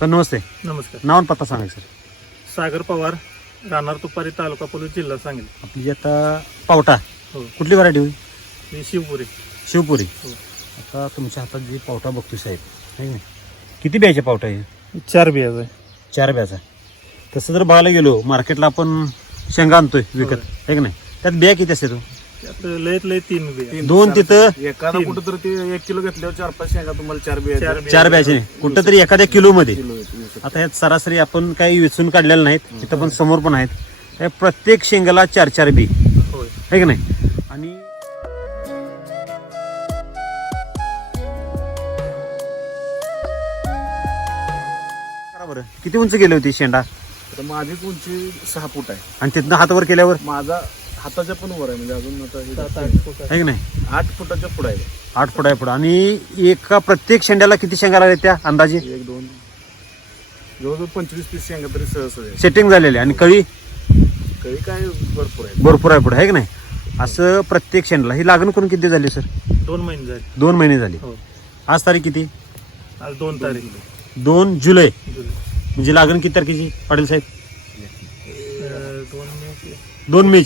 Sir नमस्ते. नमस्कार. नाव आणि पत्ता सांगा सर. सागर पवार राहणार तुपारी तालुका पोलीस जिल्हा सांगली. आपली आता पावटा हो. कुठली व्हरायटी होईल? मी शिवपुरी. शिवपुरी. हो. आता तुमच्या हातात जी पावटा बघतोय साहेब है की नाही? किती ब्याचे पावटा आहे? चार बियाज आहे. चार ब्याचा तसं जर बघायला गेलो मार्केटला आपण शेंगा आणतोय विकत आहे की नाही? त्यात बिया किती असते तो लयत लय तीन बिया. दोन तिथं? एखादा तीन. कुठं तर ते एक किलो घेतल्यावर चार पाच शेंगा तुम्हाला चार बिया चार. बिया. चार ब्याचे कुठं तरी एखाद्या किलो मध्ये किलो येतात. आता ह्यात सरासरी आपण काही वेचून काढलेल्या नाहीत. इथं पण समोर पण आहेत. त्या प्रत्येक शेंगाला चार चार बी. होय. आहे की नाही? आणि करा बरं. किती उंच गेली होती शेंडा? तर माझीच उंची सहा फूट आहे. आणि तिथनं हातावर केल्यावर? माझा हाताच्या पण वर आहे म्हणजे अजून आता हे फूट आहे. की नाही? आठ फुटाच्या पुढे आहे. आठ फुट आहे पुढं. आणि एका प्रत्येक शेंड्याला किती शेंगा लागल्या त्या अंदाजे? एक दोन जवळजवळ पंचवीस तीस शेंगा तरी सहज आहे सेटिंग झालेली आणि कळी? काही काय भरपूर आहे. भरपूर आहे पुढे. आहे की नाही? असं प्रत्येक शेंड्याला. ही लागण करून किती झाली सर? दोन महिने झाले. दोन महिने झाली. हो. आज तारीख किती? आज दोन तारीख. दोन जुलै. जुलै. म्हणजे लागण किती तारखेची? पाटील साहेब? दोन मे.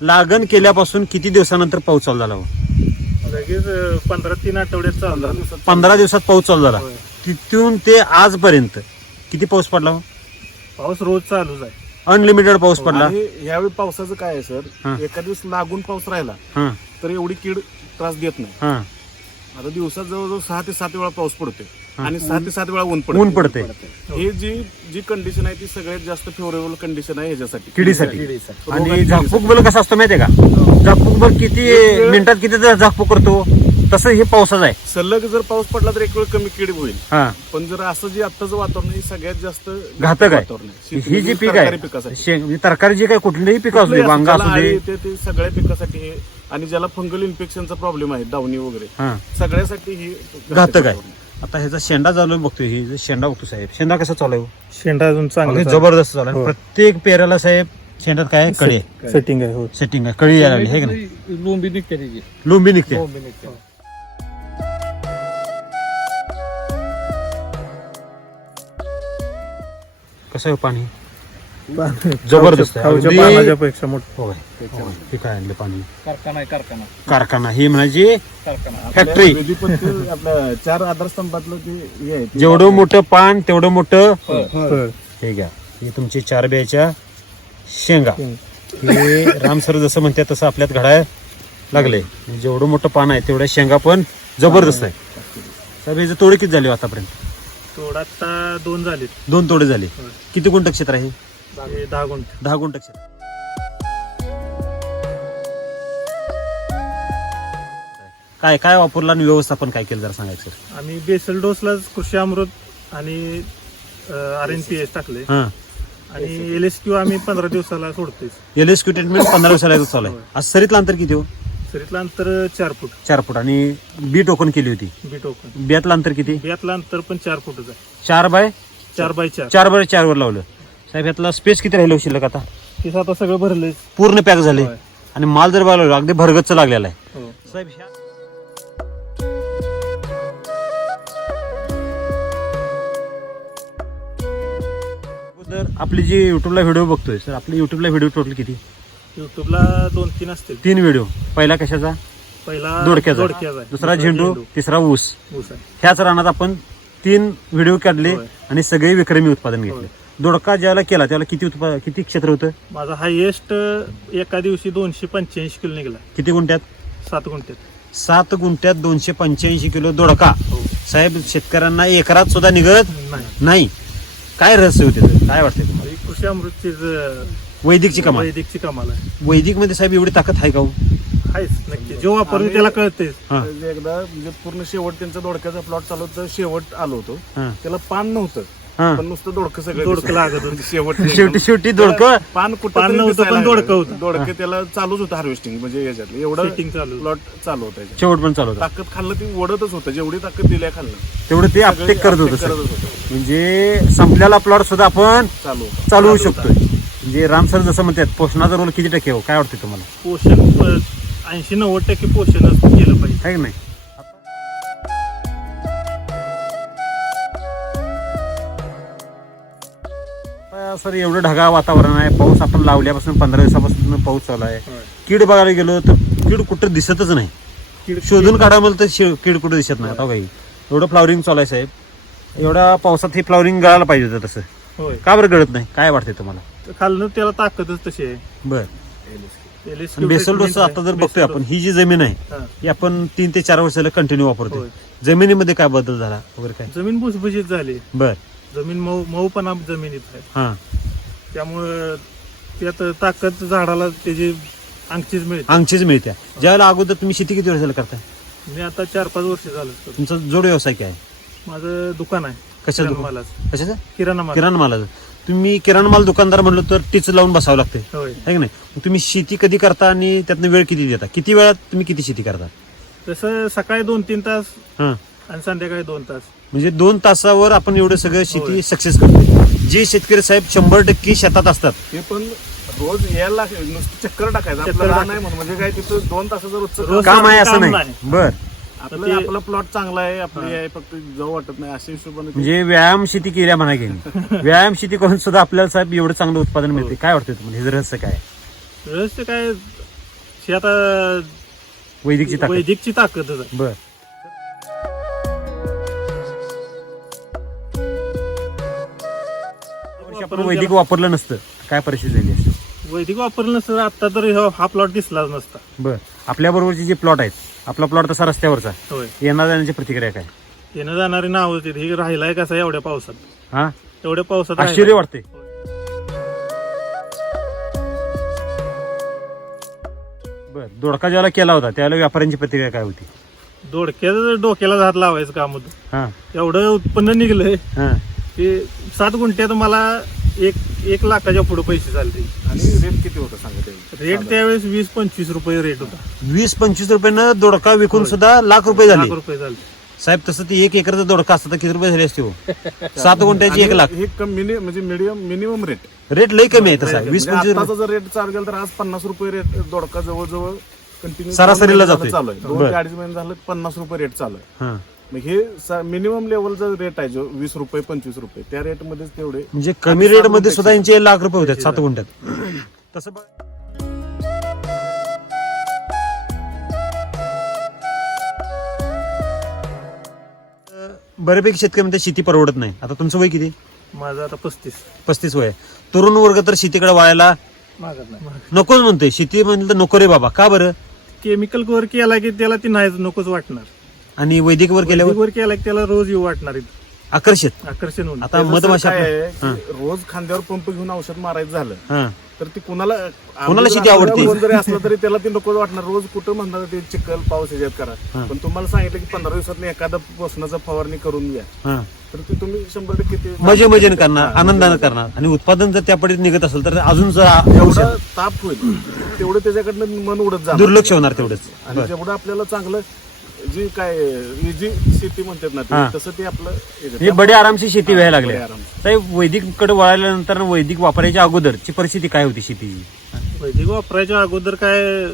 लागण केल्यापासून किती दिवसानंतर पाऊस चालू झाला हो? लगेच पंधरा तीन आठवड्यात चालू पंधरा झालं. दिवसात पंधरा दिवसात पाऊस चालू झाला होय. तिथून ते आजपर्यंत किती पाऊस पडला हो पाऊस रोज चालूच आहे अनलिमिटेड पाऊस पडला आणि यावेळी पावसाचं काय आहे हा. सर एका दिवस लागून पाऊस राहिला हा तर एवढी कीड त्रास देत नाही हा आता दिवसात जवळजवळ सहा ते सात वेळा पाऊस पडतोय. आणि सहा ते सात वेळा ऊन पडते. ऊन पडते. हे जी जी कंडिशन आहे ती सगळ्यात जास्त फेवरेबल कंडिशन आहे ह्याच्यासाठी. किडीसाठी. आणि झाकपूक बल कसा असतो माहितीये का? झाकपूक बल किती मिनिटात किती झाकपूक करतो तसं हे पावसाचं आहे. सलग जर पाऊस पडला तर एक वेळ कमी किड होईल. हा. पण जर असं जे आत्ताचं वातावरण आहे हे सगळ्यात जास्त घातक आहे. ही जी पीक आहे म्हणजे तरकारी जी काय कुठलीही पिकं असू वांगा असं ते सगळ्या पिकासाठी हे आणि ज्याला फंगल इन्फेक्शनचा प्रॉब्लेम आहे दावणी वगैरे. हा. सगळ्यासाठी हे घातक आहे. आता ह्याचा शेंडा चालू आहे बघतोय. ही जे शेंडा बघतो साहेब. शेंडा कसा चालू आहे? हो? शेंडा अजून चांगला अगदी जबरदस्त चालू आहे. हो. प्रत्येक पेऱ्याला साहेब शेंड्यात काय आहे? कळी आहे. सेटिंग आहे हो. सेटिंग आहे. कळी यायला लागली आहे की नाही? लोंबी निघते त्याची. लोंबी निघते. लोंबी निघते. कसं आहे हो पाणी? जबरदस्त आहे. अगदी- पेक्षा मोठं होय. होय. हे काय आणलं पाणी? कारखाना आहे कारखाना. कारखाना. ही म्हणायची कारखाना. फॅक्टरी आपल्या चार आधारस्तंभातलं ते हे आहे ते- जेवढं मोठं पान तेवढं मोठं फळ. हे घ्या. ही तुमची चार बियाच्या शेंगा. हे राम सर जसं म्हणतात तसं आपल्यात घडाय लागले. जेवढं मोठं पान आहे तेवढ्या शेंगा पण जबरदस्त आहे. साहेब याचं तोडे किती झाले हो आतापर्यंत? तोडा आता दोन झालेत. दोन तोडे झाले. किती गुंठ क्षेत्र आहे हे दहा गुंठ. दहा गुंठ क्षेत्र काय काय वापरला आणि व्यवस्थापन काय केलं जरा सांगायचं सर? आम्ही बेसल डोसलाच कृषी अमृत आणि आर एन पी एस टाकले हा. आणि एल एस क्यू आम्ही पंधरा दिवसाला सोडतोय. एल एस क्यू ट्रीटमेंट पंधरा दिवसाला चालू आहे. आज सरीतलं अंतर किती हो? सरीतलं अंतर चार फूट. चार फूट. आणि बी टोकन केली होती. बी टोकन. बियातलं अंतर किती? बियातलं अंतर पण चार फूटच आहे. चार बाय? चार बाय चार. चार बाय चार वर लावलं. साहेब यातला स्पेस किती राहिलो शिल्लक आता आता सगळं भरलंय पूर्ण पॅक झाले होय. आणि माल जर बघायला अगदी भरगतच लागलेला आहे हो. साहेब ह्या अगोदर आपली जी युट्यूबला व्हिडिओ बघतोय सर आपली युट्यूबला व्हिडिओ टोटल किती युट्यूबला दोन तीन असतील तीन व्हिडिओ पहिला कशाचा पहिला दोडक्याचा दोडक्याचा आहे. दुसरा झेंडू तिसरा ऊस ऊस आहे. ह्याच रानात आपण तीन व्हिडिओ काढले होय. आणि सगळे विक्रमी उत्पादन घेतले होय. दोडका ज्याला केला त्याला किती उत्पा किती क्षेत्र होतं? माझा हायएस्ट एका दिवशी दोनशे पंच्याऐंशी किलो निघाला. किती गुंठ्यात? सात गुंठ्यात. सात गुंठ्यात दोनशे पंच्याऐंशी किलो दोडका हो. साहेब शेतकऱ्यांना एकरात सुद्धा निघत नाही. नाही. काय रहस्य होते? काय वाटतंय तुम्हाला? ही कृषी अमृतची वैदिकची कमाल वैदिकची कमाल आहे वैदिकमध्ये साहेब एवढी ताकद आहे का हो? आहेच नक्की. जो वापरून त्याला कळतेच हा. एकदा म्हणजे पूर्ण शेवट त्यांचा दोडक्याचा प्लॉट चालू होता शेवट आलो होतो. हा. त्याला पान नव्हतं. हा. पण नुसतं दोडकं सगळं दोडकं. लागत होतं. शेवट शेवटी शेवटी दोडक. पान कुठं पान तरी नव्हतं, दिसायला पण लागलं. दोडकं होतं. दोडकं त्याला चालूच होतं हार्वेस्टिंग म्हणजे याच्यातलं. एवढं चालू प्लॉट चालू होता याच्यात. शेवट पण चालू होता. ताकद खाल्लं ती ओढतच होतं. जेवढी ताकद दिल्या खाल्लं. तेवढं ते अपटेक करत होतं म्हणजे संपलेला प्लॉट सुद्धा आपण चालू होतं. चालू होऊ शकतोय म्हणजे राम सर जसं म्हणतात पोषणाचा रोल किती टक्के हो? काय वाटतं तुम्हाला? पोषण ऐंशी नव्वद टक्के पोषणच केलं पाहिजे. आहे की नाही? आता सर एवढं ढगाळ वातावरण आहे. पाऊस आपण लावल्यापासून पंधरा दिवसापासून पाऊस चालू आहे. कीड बघायला गेलो तर कीड कुठं दिसतच नाही. कीड- शोधून काढा तर शे- कीड कुठं दिसत नाही. आता काही एवढं फ्लॉवरिंग चालू आहे साहेब. एवढ्या पावसात हे फ्लॉवरिंग गळायला पाहिजे होतं तसं. होय. का बरं गळत नाही? काय वाटतंय तुम्हाला? तर खालनं त्याला ताकदच तशी आहे. बर. LSQ बेसल डोस treatment आता जर. बघतोय आपण ही जी जमीन आहे हा. ही आपण तीन ते चार वर्षाला कंटिन्यू वापरतोय. होय. जमिनीमध्ये काय बदल झाला? वगैरे काय? जमीन भुसभुशीत झाली. बर. जमीन मऊ मऊपणा जमिनीत आहे. हा. त्यामुळं त्यात ताकद झाडाला त्याची अंगचीच मिळते. अंगचीच मिळत्या ज्यावेळेला अगोदर तुम्ही शेती किती वर्षाला करताय मी आता चार पाच वर्ष झालं. तुमचा जोड व्यवसाय काय? आहे माझं दुकान आहे. कशा किराणा दुकान? मालाचं कशाचा? किराणा माल. किराणा मालाचं तुम्ही किराणा माल दुकानदार म्हणलं तर टीच लावून बसावं लागते. होय. आहे की नाही? मग तुम्ही शेती कधी करता आणि त्यातनं वेळ किती देता? किती वेळात तुम्ही किती शेती करता? तसं सकाळी दोन तीन तास हा. आणि संध्याकाळी दोन तास. म्हणजे दोन तासावर आपण एवढं सगळं शेती. सक्सेस करतो जे शेतकरी साहेब शंभर टक्के शेतात असतात. हे पण रोज यायला लाग- नुसतं चक्कर टाकायचं. चक्कर आपलं रान टाकायचं. आहे म्हणून. म्हणजे काय तिथं दोन तासाचं रोजचं रोज काम. आहे. असं काम नाही. नाही. बर. आपलं ते- आपला प्लॉट चांगला आहे. आपली हा. आहे फक्त जाऊ वाटत नाही. अशा हिशोबाने ते- म्हणजे व्यायाम शेती केल्या म्हणा गेली व्यायाम शेती करून सुद्धा आपल्याला साहेब एवढं चांगलं उत्पादन मिळते. काय वाटतं तुम्हाला? हे रहस्य काय रहस्य काय? हे आता वैदिकची ताकद. वैदिकची ताकदच आहे बर. आपण वैदिक वापरलं नसतं. काय परिस्थिती झाली असते वैदिक वापरलं नसतं आता तर ह्यो- हा प्लॉट दिसलाच नसता. बर. आपल्या बरोबरचे जे प्लॉट आहेत आपला प्लॉट तसा रस्त्यावरचा. होय. येणार जाण्याची प्रतिक्रिया काय? येणं जाणारी नाव होती ही राहिलाय कसा एवढ्या पावसात? हा? एवढ्या पावसात आश्चर्य. वाटते बर. दोडका ज्याला केला होता त्यावेळेला व्यापाऱ्यांची प्रतिक्रिया काय होती? दोडक्याचं डोक्याला हात लावायचं काम होतं. हा. एवढं उत्पन्न निघलंय. हा. की सात गुंठ्यात मला एक एक लाखाच्या पुढे पैसे चालते आणि रेट किती होतं सांगा ते रेट त्यावेळेस वीस पंचवीस रुपये रेट होता. वीस पंचवीस रुपयानं दोडका विकून. सुद्धा लाख रुपये लाख झाले. रुपये झाले. साहेब तसं ते एक एकरचा दोडका असता तर किती रुपये झाले असते हो? सात गुंठ्याची एक लाख. हे कम मिनि म्हणजे मिडियम मिनिमम रेट रेट लई कमी आहे तसा. वीस म्हणजे पंचवीस आताचा जर रेट चालू गेला तर आज पन्नास रुपये रेट दोडका जवळजवळ कंटिन्यू सरासरीला जातोय. चालू आहे. दोन बरं. ते अडीच महिने झालं पन्नास रुपये रेट चालू आहे. हा. मग हे मिनिमम लेवलचा रेट आहे जो वीस रुपये पंचवीस रुपये. त्या रेट मध्येच तेवढे. म्हणजे कमी रेटमध्ये सुद्धा यांचे लाख रुपये होतात सात गुंठ्यात. तसं बघ- बऱ्यापैकी शेतकरी म्हणतात शेती परवडत नाही. आता तुमचं वय किती? माझं आता पस्तीस. पस्तीस वय आहे. तरुण वर्ग तर शेतीकडे वळायला नकोच म्हणतोय. शेती म्हणलं तर नको रे बाबा. का बरं? केमिकल वर केला की त्याला ती नाही नकोच वाटणार. आणि वैदिक वर केल्यावर? वर केला की त्याला रोज येऊ वाटणार. आकर्षित. आकर्षण होऊन. आता त्याचं मधमाशा काय आहे हा. की रोज खांद्यावर पंप घेऊन औषध मारायचं झालं हा. तर ती कुणाला कुणाला शेती आवडते? कोण जरी असलं तरी त्याला ती नकोच वाटणार. रोज कुठं म्हणणार ते चिखल पाऊस ह्याच्यात करा. पण तुम्हाला सांगितलं की पंधरा दिवसात एखादा पोषणाचा फवारणी करून घ्या. हा. तर ते तुम्ही शंभर टक्के ते मजे मजेने करणार आनंदानं करणार. आणि उत्पादन जर त्या निघत असेल तर अजून जर ताप होईल तेवढं त्याच्याकडनं मन उडत जाणार. दुर्लक्ष होणार तेवढंच. आणि. जेवढं आपल्याला चांगलं जी काय ही जी शेती म्हणतात ना हा. ते, तसं ते आपलं हे हे बडे आरामची शेती व्हायला लागली. बडे आराम. साहेब वैदिककडे वळाल्यानंतर वैदिक वापरायच्या अगोदरची परिस्थिती काय होती शेतीची वैदिक वापरायच्या अगोदर काय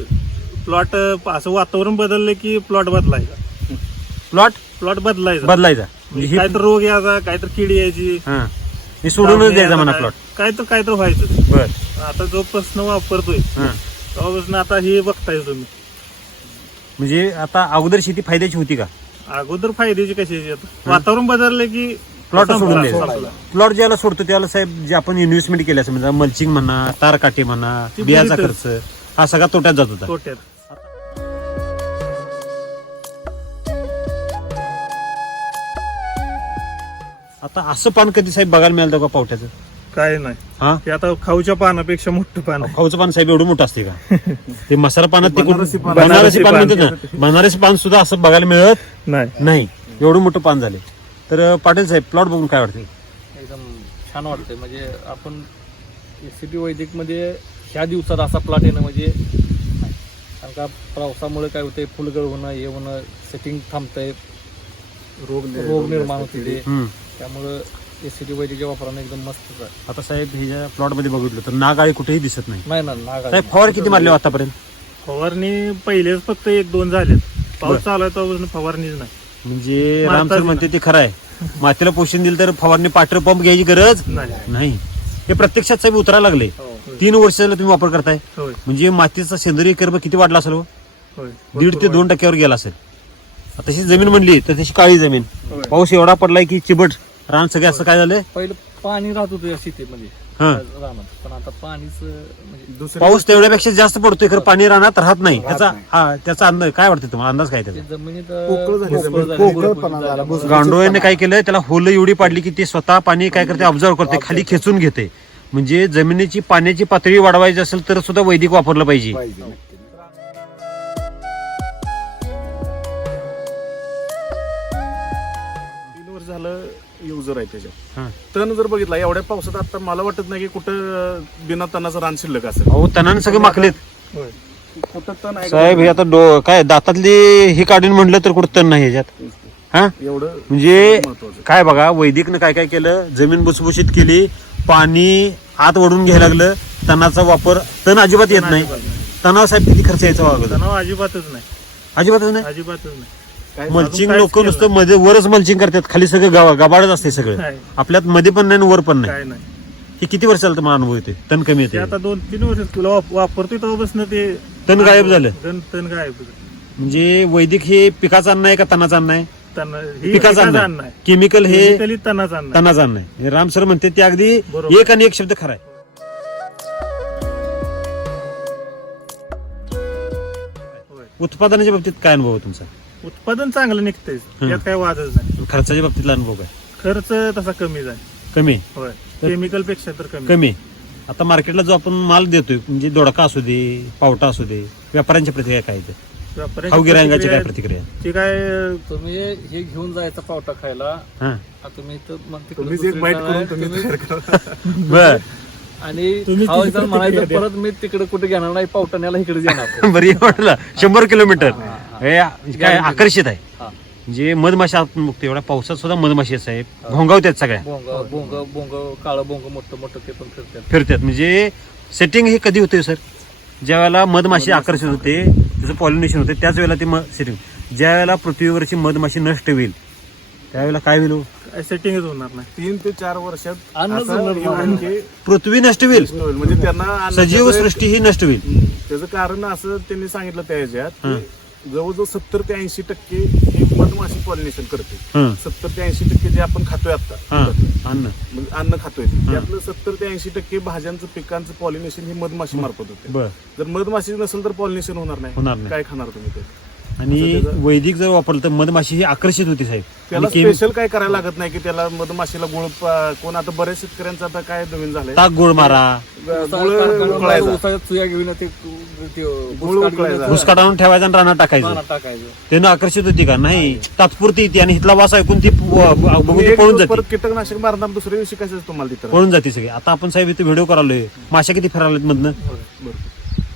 प्लॉट असं वातावरण बदललं की प्लॉट बदलायचा. प्लॉट? प्लॉट बदलायचा. बदलायचा. म्हणजे काय हे तर रोग यायचा काय तर किडी यायची. हा. हे सोडूनच द्यायचा म्हणा प्लॉट काय तर काय तर व्हायचं. बर. आता जो प्रश्न वापरतोय हा. तेव्हापासून आता हे बघताय तुम्ही. म्हणजे आता अगोदर शेती फायद्याची होती का? अगोदर फायद्याची आता वातावरण बदललं की प्लॉट सोडून द्यायचा. प्लॉट ज्याला सोडतो त्याला साहेब जे आपण इन्व्हेस्टमेंट केली असं म्हणजे मल्चिंग म्हणा तार काटे म्हणा ती बियाचा. खर्च हा सगळा तोट्यात जात होता. तोट्यात. आता असं पान कधी साहेब बघायला मिळालं का पावट्याचं? काय नाही. हा? ते आता खाऊच्या पानापेक्षा मोठं पान आहे. खाऊचं पान साहेब एवढं मोठं असते का? ते मसाला पानात ते बनारसी पान. बनारसी पान बनारसी म्हणतात ना? बनारसी पान सुद्धा असं बघायला मिळत नाही. नाही. एवढं मोठं पान झाले. तर अं, पाटील साहेब प्लॉट बघून काय वाटते एकदम छान वाटतंय. म्हणजे आपण एसीपी वैदिकमध्ये ह्या दिवसात असा प्लॉट येणं म्हणजे कारण का पावसामुळे काय होतंय फुलगळ होणं हे होणं सेटिंग थांबतंय. रोग रोग निर्माण होते. ते. त्यामुळं एसीटी वैद्यकीय वापरणं एकदम मस्तच आहे. आता साहेब ह्याच्या प्लॉटमध्ये बघितलं तर नाग आळी कुठेही दिसत नाही. नाही ना नाग साहेब फवार किती मारले हो आतापर्यंत? फवारणी पहिलेच फक्त एक दोन झालेत. पाऊस चालू आहे तेव्हापासून फवारणीच नाही. म्हणजे मारता राम सर येईल. म्हणते ते खरं आहे. मातीला पोषण दिलं तर फवारणी पाटर पंप घ्यायची गरज नाही. नाही. हे प्रत्यक्षात साहेब उतरायला लागले. तीन वर्ष झालं तुम्ही वापर करताय. होय. म्हणजे मातीचा सेंद्रिय कर्ब किती वाढला असेल हो? होय. दीड ते दोन टक्क्यावर गेला असेल. आता तशी जमीन म्हणली तर तशी काळी जमीन. पाऊस एवढा पडलाय की चिबट रान सगळे असं काय झालंय? पहिलं पाणी राहत होतं या शेतीमध्ये. हा. रानात. पण आता पाणीच म्हणजे दुसरी पाऊस तेवढ्यापेक्षा जास्त पडतोय खरं पाणी रानात राहत नाही. त्याचा हा त्याचा अंदाज काय वाटतं तुम्हाला? अंदाज काय ते त्याचा? जमिनीत पोकळ झाली पोकळ जमीन. झाली, पोकळपणा भुसभुशीत झाला, झाल्यामुळे गांडोळ्याने काय केलं त्याला होल एवढी पाडली की ते स्वतः पाणी काय करते? ऑब्झर्व करते खाली खेचून घेते. म्हणजे जमिनीची पाण्याची पातळी वाढवायची असेल तर सुद्धा वैदिक वापरलं पाहिजे. पाहिजे. युजर आहे त्याच्यात. हा. तण जर बघितला एवढ्या पावसात आता मला वाटत नाही की कुठं बिना तणाचं रान शिल्लक असेल. अहो तणाने सगळे माकलेत होय. कुठं तण आहे? साहेब हे आता डो- काय दातातली हे काढून म्हणलं तर कुठं तण नाही ह्याच्यात? हा? एवढं म्हणजे काय बघा वैदिकनं काय काय केलं? जमीन भुसभुशीत केली पाणी आत ओढून घ्यायला लागलं तणाचा वापर तण अजिबात येत नाही. तणाव साहेब किती खर्च यायचा अगोदर? तणाव अजिबातच नाही. अजिबातच नाही? अजिबातच नाही. काय मल्चिंग लोक नुसतं मध्ये वरच मल्चिंग करतात खाली सगळं गावा गबाडच असते सगळं. नाही. आपल्यात मध्ये पण नाही आणि वर पण नाही. काय नाही. हे किती वर्ष चालतं मला अनुभव येते तण कमी ते येते आता दोन तीन वर्ष तुला वाप- वापरतोय तेव्हापासून ते तण गायब झालं. तण तण गायब म्हणजे वैदिक हे पिकाचं अन्न आहे का तणाचं अन्न आहे? तण ही पिकाचं अन्न आहे. केमिकल हे Chemically तणाचं अन्न आहे. तणाचं अन्न आहे. राम सर म्हणते ते अगदी बरोबर. एक आणि एक शब्द खरा आहे. होय. उत्पादनाच्या बाबतीत काय अनुभव आहे तुमचा? उत्पादन चांगलं निघतंय. हं. यात काय वादच नाही. खर्चाच्या बाबतीतला अनुभव काय? खर्च तसा कमी जाईल कमी. होय. केमिकलपेक्षा तर कमी. कमी. आता मार्केटला जो आपण माल देतोय म्हणजे दोडका असू दे पावटा असू दे व्यापाऱ्यांच्या प्रतिक्रिया काय आहेत? व्यापाऱ्यांची काय प्रतिक्रिया- प्रतिक्रिया? ती काय तुम्ही हे घेऊन जायचा पावटा खायला हा. आ, तुम्ही तर मग तिकडे तुम्हीच एक बाईट दुसरीकडे करून तुम्ही तुम्ही- तयार करा. बर. आणि तुम्ही म्हणायचं परत मी तिकडे कुठे घेणार नाही पावटाण्याला इकडे येणार. बरी वाटलं शंभर किलोमीटर. हे. काय आकर्षित आहे. हा. म्हणजे मधमाशा मुक्त एवढ्या पावसात सुद्धा मधमाशी साहेब घोंगावतात सगळ्या. बोंग बोंग बोंग काळं बोंग मोठं मोठं ते पण फिरतात. फिरतात. म्हणजे सेटिंग हे कधी होते सर? ज्या वेळेला मधमाशी आकर्षित होते त्याचं पॉलिनेशन होते त्याच वेळेला ते सेटिंग ज्या वेळेला पृथ्वीवरची मधमाशी नष्ट होईल त्यावेळेला काय होईल हो? सेटिंगच होणार नाही. तीन ते चार वर्षात नाही. की पृथ्वी नष्ट होईल. म्हणजे त्यांना सजीव सृष्टी ही नष्ट होईल. त्याचं कारण असं त्यांनी सांगितलं त्या ह्याच्यात हं. जवळजवळ सत्तर ते ऐंशी टक्के हे मधमाशी पॉलिनेशन करते. सत्तर ते ऐंशी टक्के जे आपण खातोय आता. अन्न. म्हणजे अन्न खातोय. त्यातलं सत्तर ते ऐंशी टक्के भाज्यांचं पिकांचं पॉलिनेशन हे मधमाशी मार्फत होते. जर मधमाशी नसेल तर पॉलिनेशन होणार नाही. काय खाणार तुम्ही ते? आणि वैदिक जर वापरलं तर मधमाशी ही आकर्षित होती साहेब. त्याला आणि केम- स्पेशल काय करायला लागत नाही की त्याला मधमाशीला गुळ प- कोण आता बऱ्याच शेतकऱ्यांचं आता काय नवीन झालंय? ताक गोळ मारा. गुळ कारखान्याला उकळायचा. उसाच्या चुया घेऊन ते ते गुळ भुस उकळायचा. काढून भुस काढून ठेवायचा आणि रानात टाकायचं. पाण्यात टाकायचं. त्यानं आकर्षित होती का? नाही. तात्पुरती येते आणि इथला वास ऐकून ती प- बघून ती एक पळून दिवस जाते. परत कीटकनाशक मारणार दुसऱ्या दिवशी कशाच तुम्हाला तिथं? पळून जाते सगळी. आता आपण साहेब इथे व्हिडिओ करालोय माशा किती फिरायला मधनं? बरं.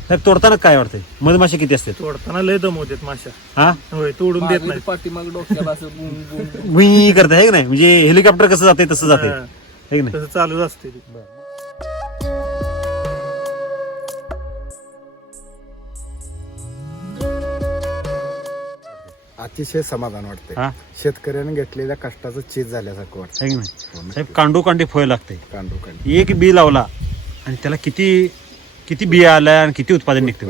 साहेब तोडताना काय वाटतंय? मधमाशा किती असते? तोडताना लय दमवतात माशा हा? होय तोडून देत नाही पाठीमाग डोक्याला असं बुम बुम मी करते आहे की नाही? म्हणजे हेलिकॉप्टर कसं जाते तसं जाते हा. आहे की नाही? तसं चालूच असते ती. अतिशय समाधान वाटते हा? शेतकऱ्याने घेतलेल्या कष्टाचं चीज झाल्यासारखं वाटतं आहे की नाही? साहेब कांडू कांडी फळ लागते कांडू कांडी एक बी लावला आणि त्याला किती किती बिया आल्या आणि किती उत्पादन निघते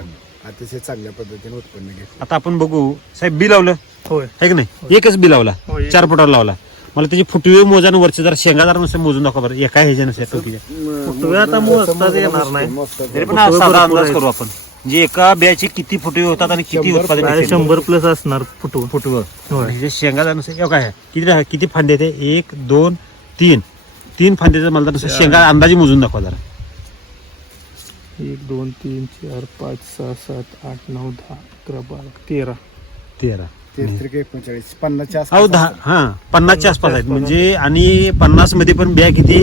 अतिशय चांगल्या पद्धतीने उत्पन्न घेतलं. आता आपण बघू. साहेब बी लावलं? होय. की नाही? एकच बी लावला. हो. चार फुटावर लावला. मला त्याची फुटवे मोजानं वरचे जरा शेंगादार नुसतं मोजून दाखवा बरं. एका ह्याच्यानुसार टोपीच्या फुटवे आता मोजताच येणार नाही. तरी पण साधा अंदाज करू आपण. म्हणजे एका बियाचे किती फुटवे होतात आणि किती उत्पादन निघते. शंभर प्लस असणार फुटवं. फुटवं. होय. म्हणजे शेंगादारनुसार हे काय? आहे? किती किती फांदे ते एक दोन तीन. तीन फांद्याचं मला नुसतं शेंगा अंदाजे मोजून दाखवा जरा. एक दोन तीन चार पाच सहा सात आठ नऊ दहा अकरा बारा तेरा. तेरा. तेहतीस त्रिक एकोणचाळीस. पन्नासच्या अहो आसपास दहा हा पन्नासच्या आसपास आहेत. म्हणजे आणि पन्नासमध्ये पण बिया किती?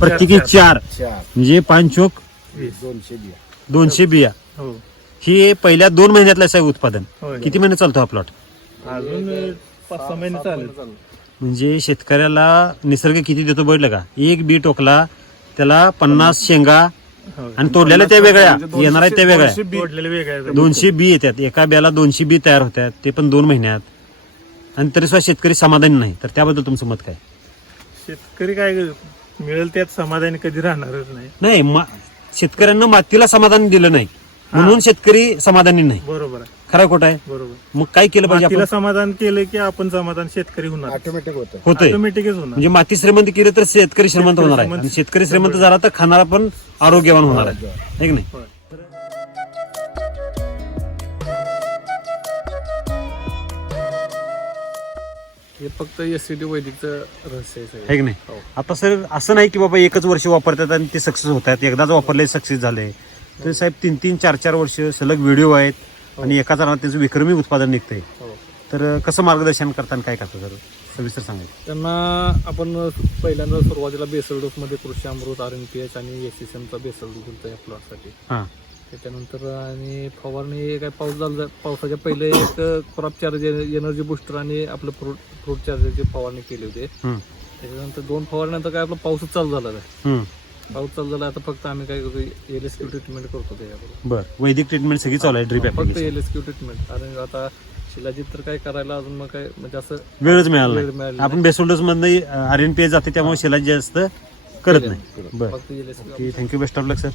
प्रत्येकी चार. म्हणजे पाच चोक दोनशे बिया. दोनशे बिया. हो. ही पहिल्या दोन महिन्यातलं साहेब उत्पादन. होय. किती महिने चालतो हा प्लॉट अजून पाच सहा महिने चालेल. म्हणजे शेतकऱ्याला निसर्ग किती देतो बघितलं का? एक बी टोकला त्याला पन्नास शेंगा. आणि तोडलेल्या त्या वेगळ्या. म्हणजे येणार आहेत त्या वेगळ्या. दोनशे बी-. दोनशे येतात. एका ब्याला दोनशे बी तयार होतात. ते पण दोन महिन्यात. आणि तरी सुद्धा शेतकरी समाधानी नाही. तर त्याबद्दल तुमचं मत काय? शेतकरी काय मिळेल त्यात समाधानी कधी राहणारच नाही. नाही मा- शेतकऱ्यांना मातीला समाधान दिलं नाही. म्हणून शेतकरी समाधानी नाही. बरोबर आहे. खरं खोटं आहे? बरोबर. मग काय केलं पाहिजे आपण? समाधान केलं की आपण समाधान शेतकरी होणार. ऑटोमॅटिक होतं. होतंय. ऑटोमॅटिकच होणार. म्हणजे माती श्रीमंत केली तर शेतकरी श्रीमंत होणार आहे. आणि शेतकरी श्रीमंत झाला तर खाणारा पण आरोग्यवान होणार आहे. है की नाही? होय. हे फक्त एस सी टी वैदिकचं रहस्य आहे है. की नाही? हो. आता सर असं नाही की बाबा एकच वर्ष वापरतात आणि ते सक्सेस होत आहेत एकदाच वापरले सक्सेस झाले. तर साहेब तीन तीन चार चार वर्ष सलग व्हिडिओ आहेत आणि एकाच रानात त्याचं विक्रमी उत्पादन निघतंय. हो. तर कसं मार्गदर्शन करताना काय करतं सर? सविस्तर सांगायचं त्यांना आपण पहिल्यांदा सुरुवातीला बेसल डोसमध्ये कृषी अमृत आर एन पी एच आणि एस एस एमचा बेसल डोस दिलता या प्लॉटसाठी हां. त्याच्यानंतर आणि फवारणी काय पाऊस झाला पावसाच्या पहिले एक क्रॉप चार्ज एनर्जी बुस्टर आणि आपलं फ्रूट फ्रूट चार्जरची फवारणी केली होती. त्याच्यानंतर दोन फवारण्यानंतर काय आपलं पाऊसच चालू झाला. पाऊस चालू झाला आता फक्त आम्ही काय करतो एल एस क्यू ट्रीटमेंट करतो त्याच्याबरोबर बरं वैदिक ट्रीटमेंट सगळी चालू आहे ड्रीप फक्त एल एस क्यू ट्रीटमेंट कारण आता शिलाजीत तर काय करायला अजून मग काय म्हणजे असं वेळच मिळाला वेळ नाही. मिळाला आपण बेसोल्डस मधनं आर एन पी जाते त्यामुळे शिला जास्त करत नाही. बरं. फक्त L S thank you best of luck sir